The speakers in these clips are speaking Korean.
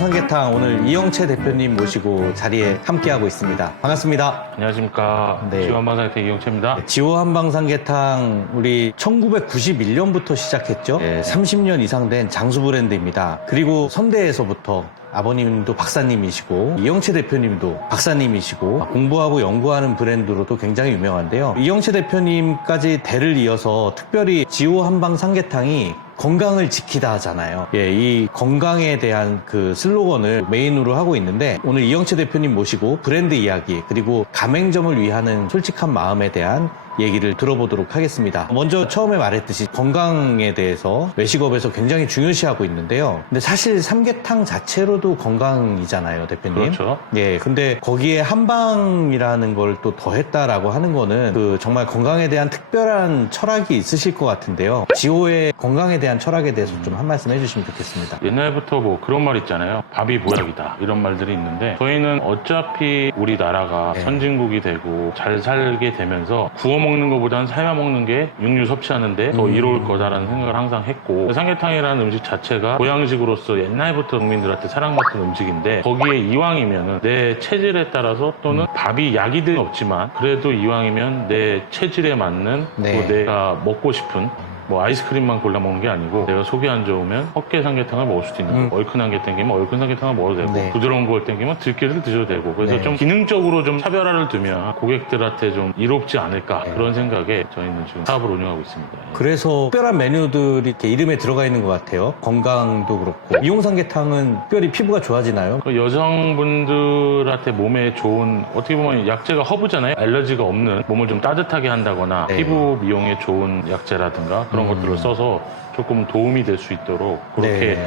삼계탕 오늘 이영채 대표님 모시고 자리에 함께하고 있습니다. 반갑습니다. 안녕하십니까. 네. 지호 한방삼계탕 이영채입니다. 지호 한방삼계탕 우리 1991년부터 시작했죠. 30년 이상 된 장수 브랜드입니다. 그리고 선대에서부터 아버님도 박사님이시고 이영채 대표님도 박사님이시고 공부하고 연구하는 브랜드로도 굉장히 유명한데요. 이영채 대표님까지 대를 이어서 특별히 지호 한방 삼계탕이 건강을 지키다 하잖아요. 이 건강에 대한 그 슬로건을 메인으로 하고 있는데 오늘 이영채 대표님 모시고 브랜드 이야기 그리고 가맹점을 위하는 솔직한 마음에 대한 얘기를 들어보도록 하겠습니다. 먼저 처음에 말했듯이 건강에 대해서 외식업에서 굉장히 중요시하고 있는데요. 근데 사실 삼계탕 자체로도 건강이잖아요, 대표님. 그렇죠. 근데 거기에 한방이라는 걸 또 더했다라고 하는 거는 그 정말 건강에 대한 특별한 철학이 있으실 것 같은데요. 지호의 건강에 대한 철학에 대해서 좀 한 말씀 해주시면 좋겠습니다. 옛날부터 뭐 그런 말 있잖아요. 밥이 보약이다. 이런 말들이 있는데 저희는 어차피 우리나라가 선진국이 되고 잘 살게 되면서 구워 먹는 것보다는 삶아 먹는 게 육류 섭취하는데 더 이로울 거다라는 생각을 항상 했고 삼계탕이라는 음식 자체가 보양식으로서 옛날부터 국민들한테 사랑받던 음식인데 거기에 이왕이면 내 체질에 따라서 또는 밥이 약이든 없지만 그래도 이왕이면 내 체질에 맞는 또 내가 먹고 싶은 뭐 아이스크림만 골라 먹는 게 아니고 내가 속이 안 좋으면 헛개 삼계탕을 먹을 수도 있는 거고 얼큰한 게 땡기면 얼큰 삼계탕을 먹어도 되고 부드러운 걸 땡기면 들깨를 드셔도 되고 그래서 좀 기능적으로 좀 차별화를 두면 고객들한테 좀 이롭지 않을까 그런 생각에 저희는 지금 사업을 운영하고 있습니다. 그래서 특별한 메뉴들이 이렇게 이름에 들어가 있는 것 같아요. 건강도 그렇고 이용 삼계탕은 특별히 피부가 좋아지나요? 그 여성분들한테 몸에 좋은 어떻게 보면 약재가 허브잖아요. 알러지가 없는 몸을 좀 따뜻하게 한다거나 피부 미용에 좋은 약재라든가 그런 것들을 써서 조금 도움이 될 수 있도록 그렇게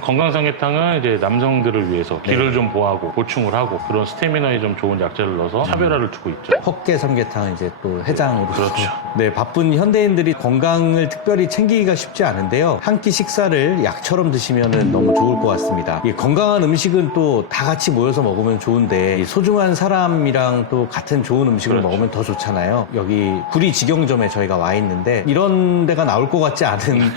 건강 삼계탕은 이제 남성들을 위해서 기를 좀 보하고 보충을 하고 그런 스태미너에 좀 좋은 약재를 넣어서 차별화를 두고 있죠. 헛개 삼계탕은 이제 또 해장으로 그렇죠. 바쁜 현대인들이 건강을 특별히 챙기기가 쉽지 않은데요. 한 끼 식사를 약처럼 드시면 너무 좋을 것 같습니다. 이 건강한 음식은 또 다 같이 모여서 먹으면 좋은데 이 소중한 사람이랑 또 같은 좋은 음식을 먹으면 더 좋잖아요. 여기 구리 직영점에 저희가 와 있는데 이런 데가 나올 것 같지 않은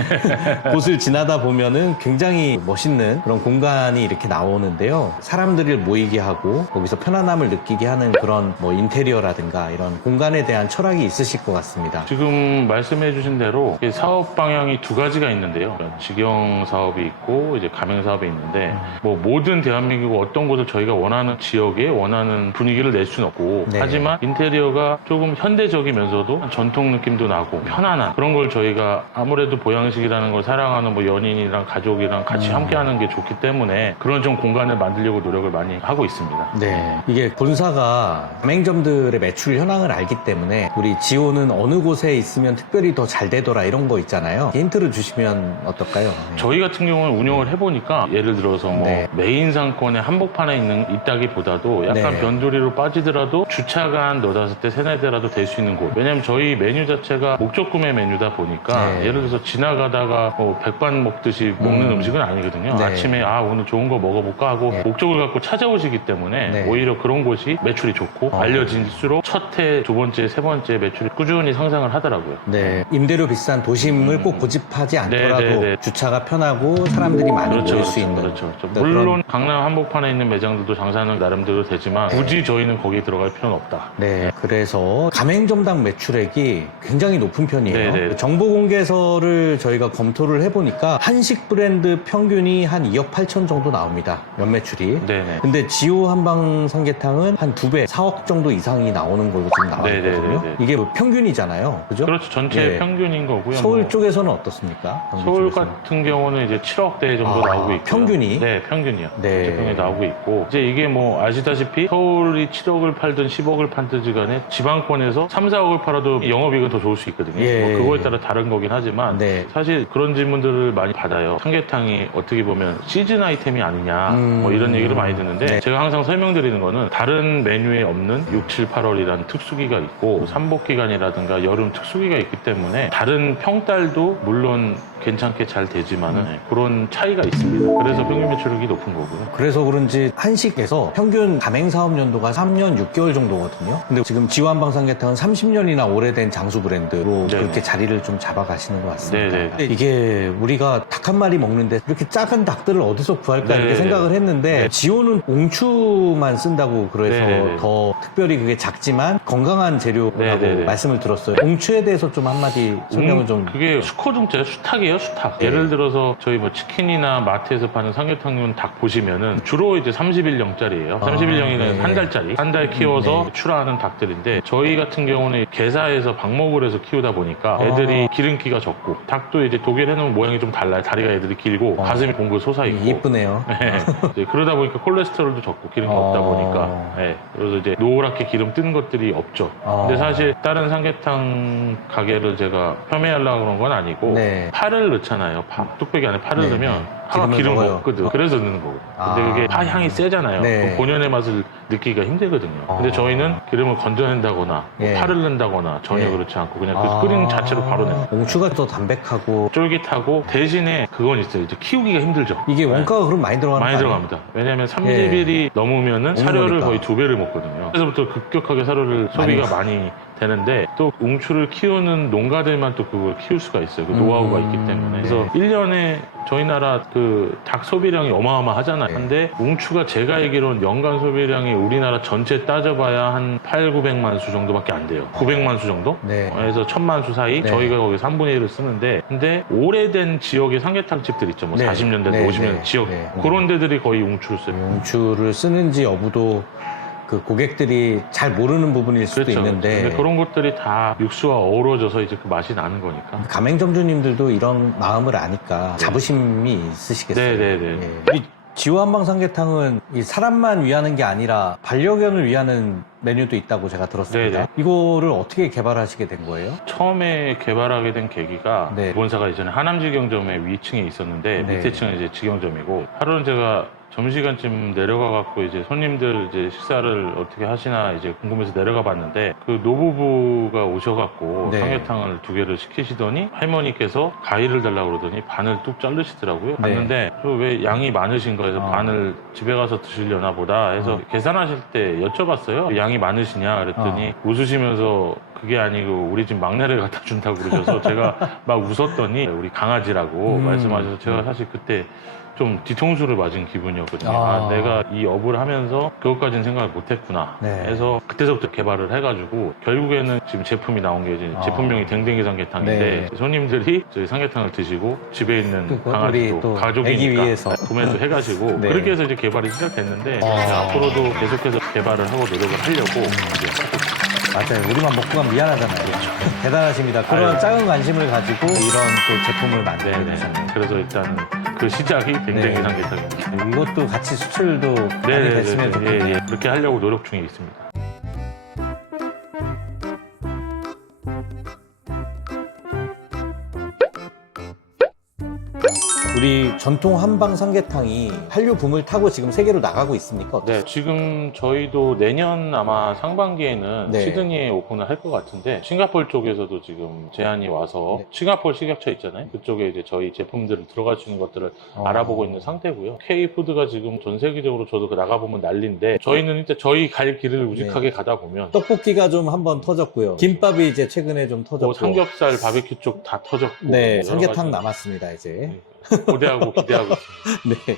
곳을 지나다 보면은 굉장히 멋있는 그런 공간이 이렇게 나오는데요. 사람들을 모이게 하고 거기서 편안함을 느끼게 하는 그런 뭐 인테리어라든가 이런 공간에 대한 철학이 있으실 것 같습니다. 지금 말씀해 주신 대로 사업 방향이 두 가지가 있는데요. 직영 사업이 있고 이제 가맹 사업이 있는데 뭐 모든 대한민국 어떤 곳을 저희가 원하는 지역에 원하는 분위기를 낼 수는 없고 하지만 인테리어가 조금 현대적이면서도 전통 느낌도 나고 편안한 그런 걸 저희가 아무래도 보양식이라는 걸 사랑하는 뭐 연인이랑 가족이랑 같이 함께하는 게 좋기 때문에 그런 좀 공간을 만들려고 노력을 많이 하고 있습니다. 이게 본사가 가맹점들의 매출 현황을 알기 때문에 우리 지호는 어느 곳에 있으면 특별히 더 잘 되더라 이런 거 있잖아요. 힌트를 주시면 어떨까요? 저희 같은 경우는 운영을 해보니까 예를 들어서 뭐 메인 상권의 한복판에 있다기보다도 약간 변두리로 빠지더라도 주차가 넣어놨을 때 세네 대라도 될 수 있는 곳. 왜냐면 저희 메뉴 자체가 목적 구매 메뉴다 보니까 예를 들어서 지나가다가 뭐 백반 먹듯이 먹는 음식은 아니거든요. 아침에 오늘 좋은 거 먹어볼까 하고 목적을 갖고 찾아오시기 때문에 오히려 그런 곳이 매출이 좋고 알려질수록 첫 해, 두 번째, 세 번째 매출이 꾸준히 상승을 하더라고요. 임대료 비싼 도심을 꼭 고집하지 않더라도 주차가 편하고 사람들이 많이 모일 수 있는 물론 강남 한복판에 있는 매장들도 장사는 나름대로 되지만 굳이 저희는 거기에 들어갈 필요는 없다. 그래서 가맹점당 매출액이 굉장히 높은 편이에요. 정보 공개서를 저희가 검토를 해보니까 한식 브랜드 평균이 한 2억 8천 정도 나옵니다. 연매출이. 근데 지호 한방 삼계탕은 한 2배, 4억 정도 이상이 나오는 걸로 지금 나와 있거든요. 이게 뭐 평균이잖아요. 그죠? 그렇죠. 전체 평균인 거고요. 서울 쪽에서는 어떻습니까? 서울 같은 경우는 이제 7억대 정도 나오고 있고요. 평균이? 네, 평균이요. 평균이 나오고 있고 이제 이게 뭐 아시다시피 서울이 7억을 팔든 10억을 팔든 간에 지방권에서 3, 4억을 팔아도 영업이익은 더 좋을 수 있거든요. 뭐 그거에 따라 다른 거긴 하지만 사실 그런 질문들을 많이 받아요. 삼계탕이 어떻게 보면 시즌 아이템이 아니냐 뭐 이런 얘기를 많이 듣는데 제가 항상 설명드리는 거는 다른 메뉴에 없는 6, 7, 8월이라는 특수기가 있고 삼복기간이라든가 여름 특수기가 있기 때문에 다른 평달도 물론 괜찮게 잘 되지만은 그런 차이가 있습니다. 그래서 평균 매출액이 높은 거고요. 그래서 그런지 한식에서 평균 가맹 사업 연도가 3년 6개월 정도거든요. 근데 지금 지완방 삼계탕은 30년이나 오래된 장수 브랜드로 네네. 그렇게 자리를 좀 잡아가시는 것 같습니다. 네네. 근데 이게 우리가 닭 한 마리 먹는데 이렇게 작은 닭들을 어디서 구할까 이렇게 네네. 생각을 했는데 네. 지호는 옹추만 쓴다고 그래서 네네. 더 특별히 그게 작지만 건강한 재료라고 네네. 말씀을 들었어요. 옹추에 대해서 좀 한마디 설명을 좀. 그게 수컷종자예요. 수탉이에요, 수탉. 네. 예를 들어서 저희 뭐 치킨이나 마트에서 파는 삼계탕용 닭 보시면은 주로 이제 30일령짜리예요. 30일령이면 네. 한 달짜리. 한 달 키워서 네. 출하하는 닭들인데 저희 같은 경우는 개사에서 방목을 해서 키우다 보니까 아. 애들이 기름기가 적고 닭도 이제 독일 해놓은 모양이 좀 달라요. 다리가 애들이 길고 가슴이 봉긋 솟아있고. 이쁘네요. 네. 이제 그러다 보니까 콜레스테롤도 적고 기름이 없다 보니까 네. 그래서 이제 노랗게 기름 뜬 것들이 없죠. 근데 사실 다른 삼계탕 가게를 제가 폄훼하려고 그런 건 아니고 네. 파를 넣잖아요. 뚝배기 안에 파를 네, 넣으면 네. 파가 기름을 기름 먹어요. 먹거든. 그래서 넣는 거고. 근데 그게 파 향이 세잖아요. 네. 그럼 본연의 맛을 느끼기가 힘들거든요. 근데 저희는 기름을 건져낸다거나 뭐 예. 파를 넣는다거나 전혀 예. 그렇지 않고 그냥 그 끓인 자체로 바로 내요. 옹추가 더 담백하고 쫄깃하고 대신에 그건 있어요. 이제 키우기가 힘들죠. 이게 네. 원가가 그럼 많이 들어가는 많이 거 아니에요? 들어갑니다. 왜냐하면 30일이 넘으면은 사료를 먹으니까. 거의 2배를 먹거든요. 그래서부터 급격하게 사료를 소비가 많이 되는데 또 웅추를 키우는 농가들만 또 그걸 키울 수가 있어요. 그 노하우가 있기 때문에. 그래서 1년에 저희 나라 그 닭 소비량이 어마어마하잖아요. 네. 근데 웅추가 제가 알기로는 연간 소비량이 우리나라 전체 따져봐야 한 8,900만 수 정도밖에 안 돼요. 900만 수 정도? 네. 그래서 1,000만 수 사이 네. 저희가 거기 3분의 1을 쓰는데 근데 오래된 지역의 삼계탕 집들 있죠. 뭐 네. 40년 된, 네, 50년 네, 지역 네. 그런 데들이 거의 웅추를 써요. 옹추를 쓰는지 여부도 그 고객들이 잘 모르는 부분일 수도 그렇죠. 있는데 근데 그런 것들이 다 육수와 어우러져서 이제 그 맛이 나는 거니까. 가맹점주님들도 이런 마음을 아니까 자부심이 있으시겠어요. 네네네. 예. 이 지호한방 삼계탕은 이 사람만 위하는 게 아니라 반려견을 위하는 메뉴도 있다고 제가 들었습니다. 네네. 이거를 어떻게 개발하시게 된 거예요? 처음에 개발하게 된 계기가 네. 본사가 이전에 하남직영점의 위층에 있었는데 네. 밑에 층은 이제 직영점이고 하루는 제가 점심시간쯤 내려가 갖고 이제 손님들 이제 식사를 어떻게 하시나 이제 궁금해서 내려가 봤는데 그 노부부가 오셔갖고 네. 삼계탕을 2개를 시키시더니 할머니께서 가위를 달라고 그러더니 반을 뚝 자르시더라고요. 네. 봤는데 왜 양이 많으신가 해서 반을 집에 가서 드시려나 보다 해서 계산하실 때 여쭤봤어요. 양이 많으시냐 그랬더니 웃으시면서 그게 아니고 우리 집 막내를 갖다 준다고 그러셔서 제가 막 웃었더니 우리 강아지라고 말씀하셔서 제가 사실 그때 좀 뒤통수를 맞은 기분이었거든요. 아, 내가 이 업을 하면서 그것까지는 생각을 못했구나. 네. 해서 그때서부터 개발을 해가지고 결국에는 지금 제품이 나온 게 이제 제품명이 댕댕이 삼계탕인데 네. 손님들이 저희 삼계탕을 드시고 집에 있는 그거 우리 강아지도 또 애기 가족이니까 위해서. 구매도 해가지고 네. 그렇게 해서 이제 개발이 시작됐는데 이제 앞으로도 계속해서 개발을 하고 노력을 하려고 이제 하고 있습니다. 맞아요. 우리만 먹고 가면 미안하잖아요. 대단하십니다. 그런 아유. 작은 관심을 가지고 이런 또 제품을 만들게 네네. 되셨네요. 그래서 일단은 그 시작이 댕댕이 네. 삼계탕입니다. 이것도 같이 수출도 많이 네네네. 됐으면 좋겠네요. 예, 예. 그렇게 하려고 노력 중에 있습니다. 우리 전통 한방 삼계탕이 한류 붐을 타고 지금 세계로 나가고 있습니까? 어떠세요? 네, 지금 저희도 내년 아마 상반기에는 네. 시드니에 오픈을 할 것 같은데 싱가포르 쪽에서도 지금 제안이 와서 네. 싱가포르 식약처 있잖아요. 그쪽에 이제 저희 제품들을 들어갈 수 있는 것들을 알아보고 있는 상태고요. K푸드가 지금 전 세계적으로 저도 그 나가보면 난리인데 저희는 이제 저희 갈 길을 우직하게 가다 보면 떡볶이가 좀 한번 터졌고요. 김밥이 이제 최근에 좀 터졌고. 뭐 삼겹살, 바비큐 쪽 다 터졌고 네, 여러 삼계탕 가지 남았습니다, 이제. 고대하고 기대하고 있습니다. 네.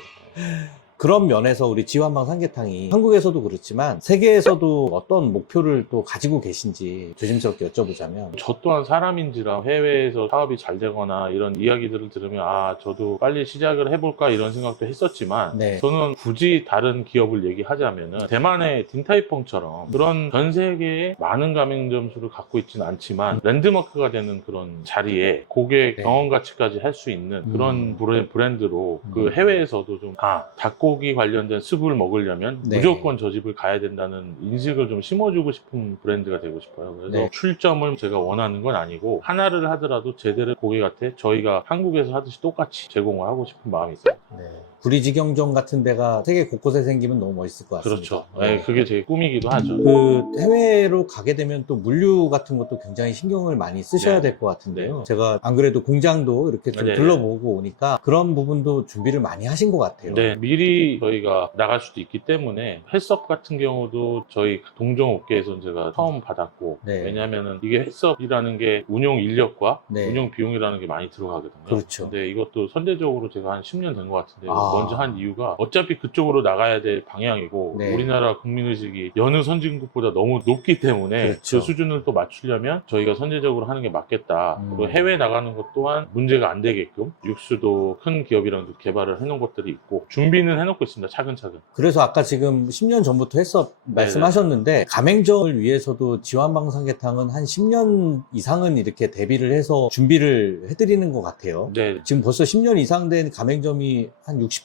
그런 면에서 우리 지환방 삼계탕이 한국에서도 그렇지만 세계에서도 어떤 목표를 또 가지고 계신지 조심스럽게 여쭤보자면 저 또한 사람인지라 해외에서 사업이 잘 되거나 이런 이야기들을 들으면 아 저도 빨리 시작을 해볼까 이런 생각도 했었지만 네. 저는 굳이 다른 기업을 얘기하자면은 대만의 딘타이펑처럼 그런 전 세계에 많은 가맹점수를 갖고 있지는 않지만 랜드마크가 되는 그런 자리에 고객 네. 경험 가치까지 할 수 있는 그런 브랜드로 그 해외에서도 좀 닭고기 관련된 습을 먹으려면 네. 무조건 저 집을 가야 된다는 인식을 좀 심어주고 싶은 브랜드가 되고 싶어요. 그래서 네. 출점을 제가 원하는 건 아니고 하나를 하더라도 제대로 고객한테 저희가 한국에서 하듯이 똑같이 제공을 하고 싶은 마음이 있어요. 네. 구리직영점 같은 데가 세계 곳곳에 생기면 너무 멋있을 것 같습니다. 그렇죠. 네, 그게 제 꿈이기도 하죠. 그 해외로 가게 되면 또 물류 같은 것도 굉장히 신경을 많이 쓰셔야 네. 될 것 같은데요. 제가 안 그래도 공장도 이렇게 좀 네. 둘러보고 오니까 그런 부분도 준비를 많이 하신 것 같아요. 네, 미리 저희가 나갈 수도 있기 때문에 헬스업 같은 경우도 저희 동종업계에서 제가 처음 받았고 네. 왜냐하면 이게 헬스업이라는 게 운영 인력과 네. 운영 비용이라는 게 많이 들어가거든요. 그렇죠. 근데 이것도 선제적으로 제가 한 10년 된 것 같은데 아. 먼저 한 이유가 어차피 그쪽으로 나가야 될 방향이고 네. 우리나라 국민의식이 여느 선진국보다 너무 높기 때문에 그렇죠. 그 수준을 또 맞추려면 저희가 선제적으로 하는 게 맞겠다. 그리고 해외 나가는 것 또한 문제가 안 되게끔 육수도 큰 기업이랑도 개발을 해놓은 것들이 있고 준비는 해놓고 있습니다. 차근차근. 그래서 아까 지금 10년 전부터 헬스업 말씀하셨는데 가맹점을 위해서도 지환방삼계탕은 한 10년 이상은 이렇게 대비를 해서 준비를 해드리는 것 같아요. 네. 지금 벌써 10년 이상 된 가맹점이 한 60%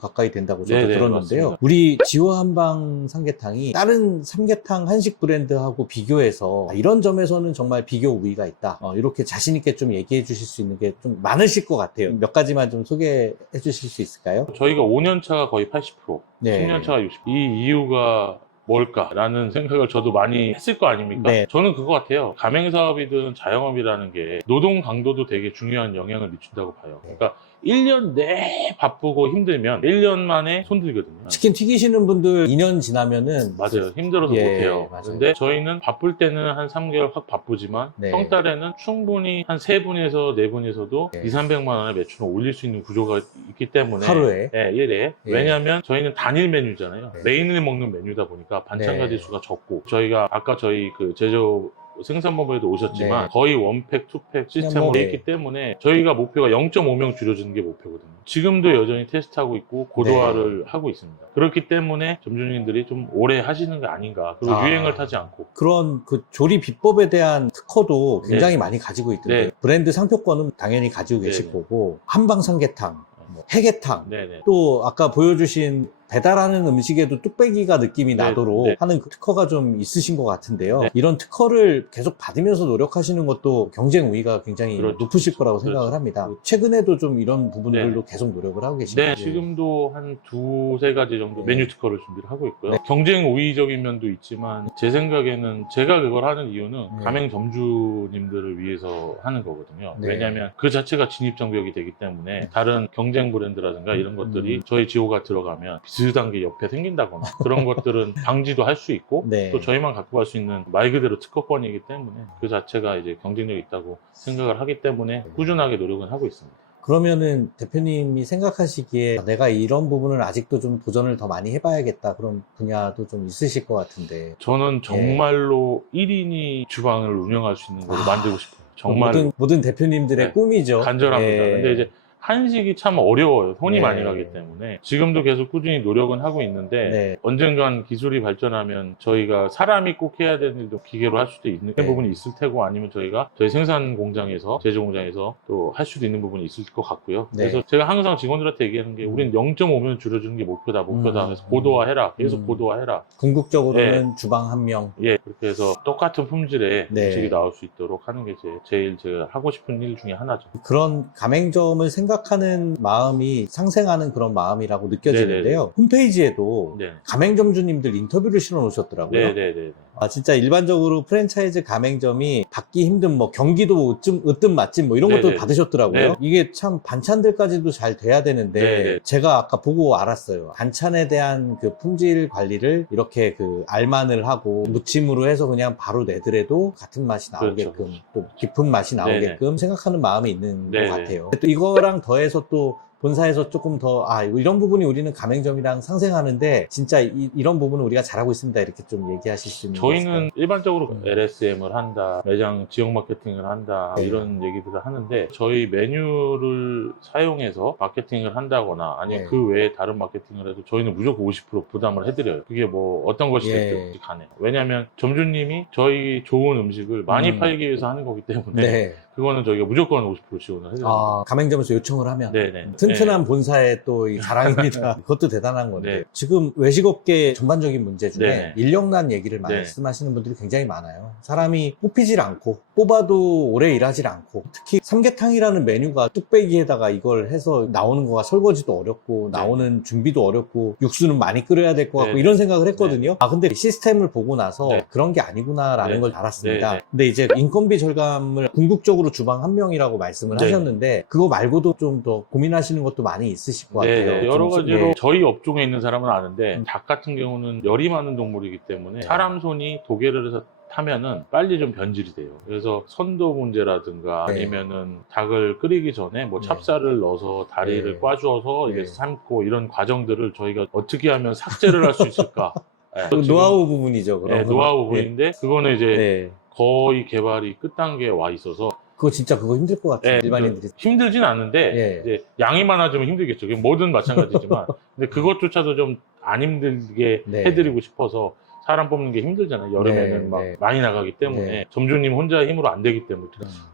가까이 된다고 저도 네네, 들었는데요. 맞습니다. 우리 지호한방 삼계탕이 다른 삼계탕 한식 브랜드하고 비교해서 이런 점에서는 정말 비교 우위가 있다. 이렇게 자신 있게 좀 얘기해 주실 수 있는 게 좀 많으실 것 같아요. 몇 가지만 좀 소개해 주실 수 있을까요? 저희가 5년 차가 거의 80%, 네. 10년 차가 60%. 이 이유가 뭘까라는 생각을 저도 많이 했을 거 아닙니까? 네. 저는 그거 같아요. 가맹사업이든 자영업이라는 게 노동 강도도 되게 중요한 영향을 미친다고 봐요. 그러니까 1년 내 바쁘고 힘들면 1년 만에 손들거든요. 치킨 튀기시는 분들 2년 지나면은 맞아요. 힘들어서 예, 못해요. 맞아요. 근데 저희는 바쁠 때는 한 3개월 확 바쁘지만 네. 성달에는 충분히 한 3분에서 4분에서도 네. 2, 300만 원의 매출을 올릴 수 있는 구조가 있기 때문에 하루에 네, 1회. 예. 왜냐하면 저희는 단일 메뉴잖아요. 네. 메인을 먹는 메뉴다 보니까 반찬 네. 가지 수가 적고 저희가 아까 저희 그 제조 생산본부에도 오셨지만 네. 거의 원팩, 투팩 시스템으로 뭐, 했기 때문에 저희가 목표가 0.5명 줄여주는 게 목표거든요. 지금도 여전히 테스트하고 있고 고도화를 하고 있습니다. 그렇기 때문에 점주님들이 좀 오래 하시는 게 아닌가. 그리고 유행을 타지 않고. 그런 그 조리 비법에 대한 특허도 굉장히 네. 많이 가지고 있던데 네. 브랜드 상표권은 당연히 가지고 계실 네. 거고 한방삼계탕, 뭐 해계탕, 네네. 또 아까 보여주신 배달하는 음식에도 뚝배기가 느낌이 네, 나도록 네. 하는 그 특허가 좀 있으신 것 같은데요. 네. 이런 특허를 계속 받으면서 노력하시는 것도 경쟁 우위가 굉장히 그렇죠. 높으실 거라고 그렇죠. 생각을 합니다. 최근에도 좀 이런 부분들로 네. 계속 노력을 하고 계시죠. 네, 지금도 한 2-3가지 정도 네. 메뉴 특허를 준비를 하고 있고요. 네. 경쟁 우위적인 면도 있지만 제 생각에는 제가 그걸 하는 이유는 네. 가맹 점주님들을 위해서 하는 거거든요. 네. 왜냐하면 그 자체가 진입장벽이 되기 때문에 다른 경쟁 브랜드라든가 이런 것들이 저희 지호가 들어가면 비슷한 게 옆에 생긴다거나 그런 것들은 방지도 할 수 있고 네. 또 저희만 갖고 갈 수 있는 말 그대로 특허권이기 때문에 그 자체가 이제 경쟁력이 있다고 생각을 하기 때문에 꾸준하게 노력은 하고 있습니다. 그러면은 대표님이 생각하시기에 내가 이런 부분을 아직도 좀 도전을 더 많이 해봐야겠다 그런 분야도 좀 있으실 것 같은데 저는 정말로 1인이 주방을 운영할 수 있는 걸 만들고 싶어요. 정말로. 모든 대표님들의 네. 꿈이죠. 간절합니다. 예. 근데 이제 한식이 참 어려워요. 손이 네. 많이 가기 때문에. 지금도 계속 꾸준히 노력은 하고 있는데 네. 언젠간 기술이 발전하면 저희가 사람이 꼭 해야 되는 일도 기계로 할 수도 있는 네. 부분이 있을 테고 아니면 저희가 저희 생산 공장에서 제조 공장에서 또 할 수도 있는 부분이 있을 것 같고요. 네. 그래서 제가 항상 직원들한테 얘기하는 게 우린 0.5면 줄여주는 게 목표다. 그래서 고도화해라. 계속 고도화해라. 궁극적으로는 주방 한 명. 예, 그렇게 해서 똑같은 품질의 네. 음식이 나올 수 있도록 하는 게 제일 제가 하고 싶은 일 중에 하나죠. 그런 가맹점을 생각하는 마음이 상생하는 그런 마음이라고 느껴지는데요. 홈페이지에도 네. 가맹점주님들 인터뷰를 실어 놓으셨더라고요. 네네네. 진짜 일반적으로 프랜차이즈 가맹점이 받기 힘든 뭐 경기도 으뜸 맛집 뭐 이런 것도 네네. 받으셨더라고요. 네. 이게 참 반찬들까지도 잘 돼야 되는데 네네. 제가 아까 보고 알았어요. 반찬에 대한 그 품질 관리를 이렇게 그 알만을 하고 무침으로 해서 그냥 바로 내더라도 같은 맛이 나오게끔 그렇죠. 또 깊은 맛이 나오게끔 네네. 생각하는 마음이 있는 네네. 것 같아요. 또 이거랑 더해서 또 본사에서 조금 더 이런 부분이 우리는 가맹점이랑 상생하는데 진짜 이런 부분은 우리가 잘하고 있습니다 이렇게 좀 얘기하실 수 있는 저희는 일반적으로 LSM을 한다, 매장 지역 마케팅을 한다 네. 이런 얘기들을 하는데 저희 메뉴를 사용해서 마케팅을 한다거나 아니면 네. 그 외에 다른 마케팅을 해도 저희는 무조건 50% 부담을 해드려요. 그게 뭐 어떤 것이 예. 됐든 간에. 왜냐하면 점주님이 저희 좋은 음식을 많이 팔기 위해서 하는 거기 때문에 네. 그거는 저희가 무조건 50% 지원을 해드립니다. 가맹점에서 요청을 하면 네네. 튼튼한 본사의 또 이 자랑입니다. 그것도 대단한 건데 네. 지금 외식업계 전반적인 문제 중에 네. 인력난 얘기를 네. 말씀하시는 분들이 굉장히 많아요. 사람이 뽑히질 않고 뽑아도 오래 일하지 않고, 특히 삼계탕이라는 메뉴가 뚝배기에다가 이걸 해서 나오는 거가 설거지도 어렵고 나오는 준비도 어렵고 육수는 많이 끓여야 될 것 같고 네. 이런 생각을 했거든요. 아 근데 시스템을 보고 나서 네. 그런 게 아니구나라는 네. 걸 알았습니다. 네. 근데 이제 인건비 절감을 궁극적으로 주방 한 명이라고 말씀을 네. 하셨는데 그거 말고도 좀 더 고민하시는 것도 많이 있으실 것 같아요. 네, 여러 좀, 가지로 예. 저희 업종에 있는 사람은 아는데 닭 같은 경우는 열이 많은 동물이기 때문에 사람 손이 도개를 해서 타면은 빨리 좀 변질이 돼요. 그래서 선도 문제라든가 네. 아니면은 닭을 끓이기 전에 뭐 네. 찹쌀을 넣어서 다리를 네. 꽈주어서 이게 네. 삶고 이런 과정들을 저희가 어떻게 하면 삭제를 할 수 있을까? 네, 그 지금, 노하우 부분이죠. 그런 네, 거는. 노하우 예. 부분인데 그거는 이제 네. 거의 개발이 끝단계에 와 있어서 그거 진짜 그거 힘들 것 같아요. 네, 일반인들이. 힘들진 않은데 예. 이제 양이 많아지면 힘들겠죠. 그게 뭐든 마찬가지지만 근데 그것조차도 좀 안 힘들게 네. 해드리고 싶어서 사람 뽑는 게 힘들잖아요. 여름에는 네, 막 네. 많이 나가기 때문에 네. 점주님 혼자 힘으로 안 되기 때문에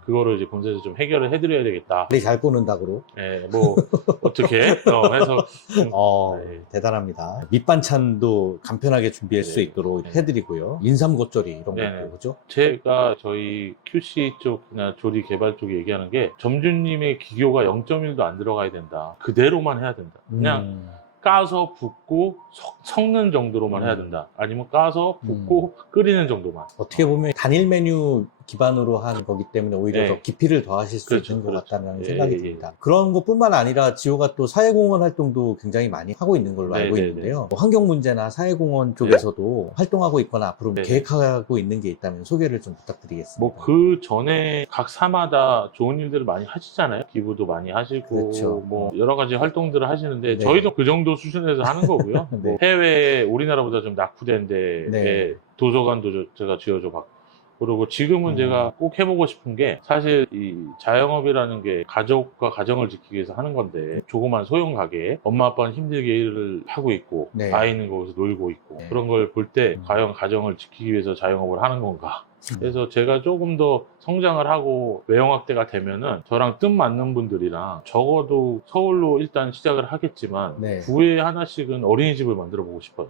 그거를 이제 본사에서 좀 해결을 해드려야 되겠다. 다리 잘 꼬는 닭으로. 네, 뭐 어떻게 해서 좀, 네. 대단합니다. 밑반찬도 간편하게 준비할 네. 수 있도록 네. 해드리고요. 인삼겉절이 이런 네. 것도 그죠? 제가 저희 QC 쪽이나 조리 개발 쪽에 얘기하는 게 점주님의 기교가 0.1도 안 들어가야 된다. 그대로만 해야 된다. 그냥 까서 붓고 섞는 정도로만 해야 된다. 아니면 까서 붓고 끓이는 정도만. 어떻게 보면 단일 메뉴 기반으로 한 거기 때문에 오히려 네. 더 깊이를 더하실 수 그렇죠, 있는 것 그렇죠. 같다는 예, 생각이 예, 듭니다. 그런 것뿐만 아니라 지호가 또 사회공헌 활동도 굉장히 많이 하고 있는 걸로 네, 알고 네, 있는데요. 뭐 환경 문제나 사회공헌 쪽에서도 활동하고 있거나 앞으로 네. 계획하고 있는 게 있다면 소개를 좀 부탁드리겠습니다. 뭐 그 전에 각 사마다 좋은 일들을 많이 하시잖아요. 기부도 많이 하시고 그렇죠. 뭐 여러 가지 활동들을 하시는데 네. 저희도 그 정도 수준에서 하는 거고요. 네. 뭐 해외 우리나라보다 좀 낙후된 데에 네. 도서관도 제가 지어줘 봤고 그리고 지금은 제가 꼭 해보고 싶은 게 사실 이 자영업이라는 게 가족과 가정을 지키기 위해서 하는 건데 조그만 소형 가게에 엄마 아빠는 힘들게 일을 하고 있고 네. 아이는 거기서 놀고 있고 네. 그런 걸 볼 때 과연 가정을 지키기 위해서 자영업을 하는 건가 그래서 제가 조금 더 성장을 하고 외형학대가 되면은 저랑 뜻 맞는 분들이랑 적어도 서울로 일단 시작을 하겠지만 네. 구에 하나씩은 어린이집을 만들어 보고 싶어요.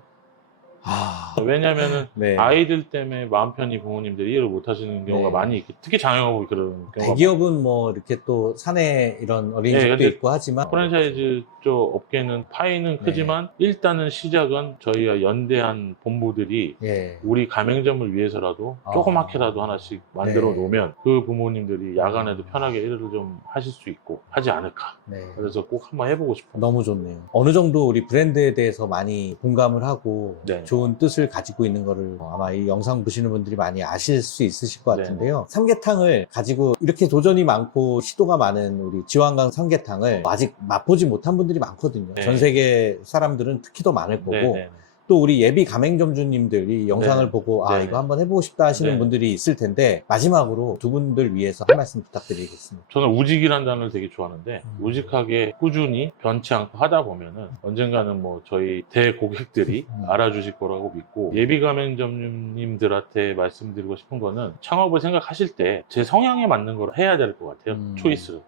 왜냐면은 네. 아이들 때문에 마음 편히 부모님들이 일을 못 하시는 경우가 네. 많이 있고 특히 자영업이 그런 경우가 대기업은 뭐 이렇게 또 사내 이런 어린이집도 네, 근데 있고 하지만 프랜차이즈 쪽 업계는 파이는 크지만 일단은 시작은 저희가 연대한 본부들이 예. 우리 가맹점을 위해서라도 조그맣게라도 하나씩 만들어 네. 놓으면 그 부모님들이 야간에도 편하게 일을 좀 하실 수 있고 하지 않을까. 네. 그래서 꼭 한번 해보고 싶어요. 너무 좋네요. 어느 정도 우리 브랜드에 대해서 많이 공감을 하고 네. 좋은 뜻을 가지고 있는 거를 아마 이 영상 보시는 분들이 많이 아실 수 있으실 것 네. 같은데요. 삼계탕을 가지고 이렇게 도전이 많고 시도가 많은 우리 지호한강 삼계탕을 아직 맛보지 못한 분들이 많거든요. 네. 전 세계 사람들은 특히 더 많을 거고 네. 또 우리 예비 가맹점주님들이 영상을 네. 보고 아 네. 이거 한번 해보고 싶다 하시는 네. 분들이 있을 텐데 마지막으로 두 분들 위해서 한 말씀 부탁드리겠습니다. 저는 우직이라는 단어를 되게 좋아하는데 우직하게 꾸준히 변치 않고 하다 보면은 언젠가는 뭐 저희 대고객들이 알아주실 거라고 믿고 예비 가맹점님들한테 말씀드리고 싶은 거는 창업을 생각하실 때 제 성향에 맞는 걸 해야 될 것 같아요. 초이스를.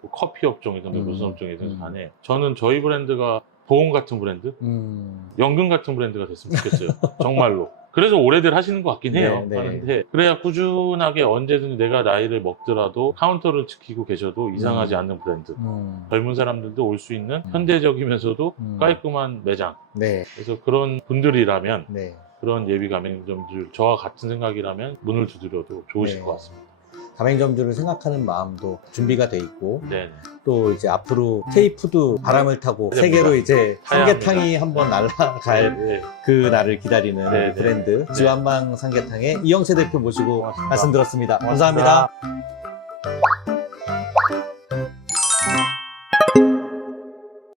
뭐 커피 업종이든 무슨 업종이든 간에 저는 저희 브랜드가 보험 같은 브랜드, 연금 같은 브랜드가 됐으면 좋겠어요. 정말로. 그래서 오래들 하시는 것 같긴 해요. 네, 네. 하는데 그래야 꾸준하게 언제든 내가 나이를 먹더라도 카운터를 지키고 계셔도 이상하지 않는 브랜드. 젊은 사람들도 올 수 있는 현대적이면서도 깔끔한 매장. 네. 그래서 그런 분들이라면 네. 그런 예비 가맹점들 저와 같은 생각이라면 문을 두드려도 좋으실 네. 것 같습니다. 가맹점주를 생각하는 마음도 준비가 돼 있고 네. 또 이제 앞으로 K푸드 바람을 타고 네, 세계로 이제 타야 삼계탕이 한번 날아갈 네. 그 날을 기다리는 네, 네. 브랜드 네. 지호한강 삼계탕의 이영채 대표 모시고 고맙습니다. 말씀 들었습니다. 감사합니다.